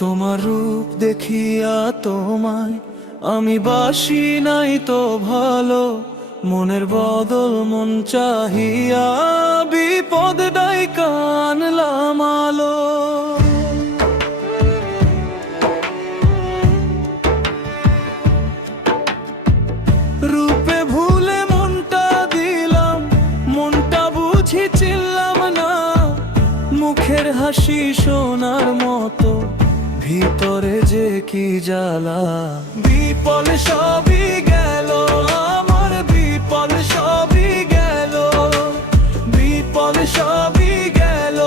তোমার রূপ দেখিয়া তোমায় আমি বাসি নাই তো ভালো, মনের বদল মন চাহিয়া বিপদ ডাইকা আনলাম আলো। রূপে ভুলে মনটা দিলাম, মনটা বুঝি চিনলাম না, মুখের হাসি সোনার মতো ভিতরে যে কি জ্বালা। বিপল সবই গেল আমার, বিপল সবই গেল, বিপল সবই গেল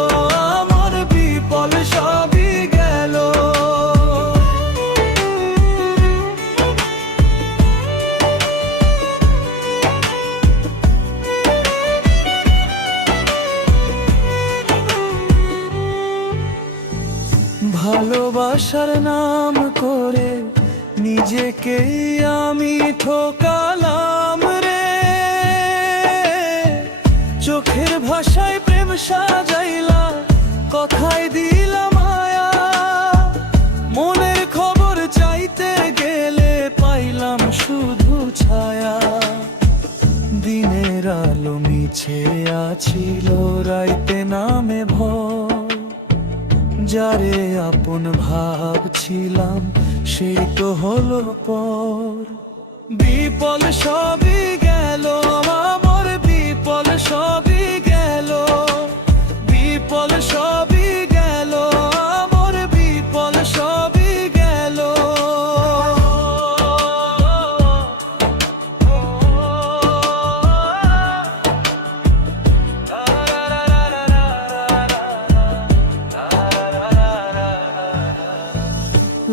আমার, বিপল সবই গেল। ভালোবাসার নাম করে নিজেকে আমি ঠকালাম রে, চোখের ভাষায় প্রেম সাজাইলা, কথায় দিলাম মায়া, মনের খবর চাইতে গেলে পাইলাম শুধু ছায়া। দিনের আলো মিছে আছিল, রাইতে নামে ভয়, যারে আপন ভাবছিলাম সেই তো হলো পর। বিপল সবই গেল আমার, বিপল সবই গেল, বিপল সবই গেল আমার, বিপল সবই গেল।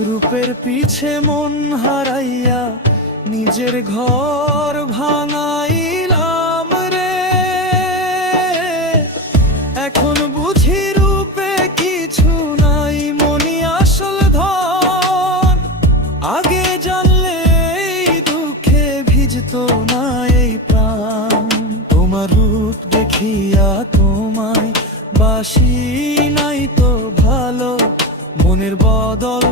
রূপের পিছে মন হারাইয়া নিজের ঘর ভাঙাইলাম রে, এখন বুঝি রূপে কিছু নাই, মনি আসল ধন। আগে জানলে এই দুঃখে ভিজতো না এই প্রাণ। তোমার রূপ দেখিয়া তোমায় বাসি নাই তো ভালো, মনের বদল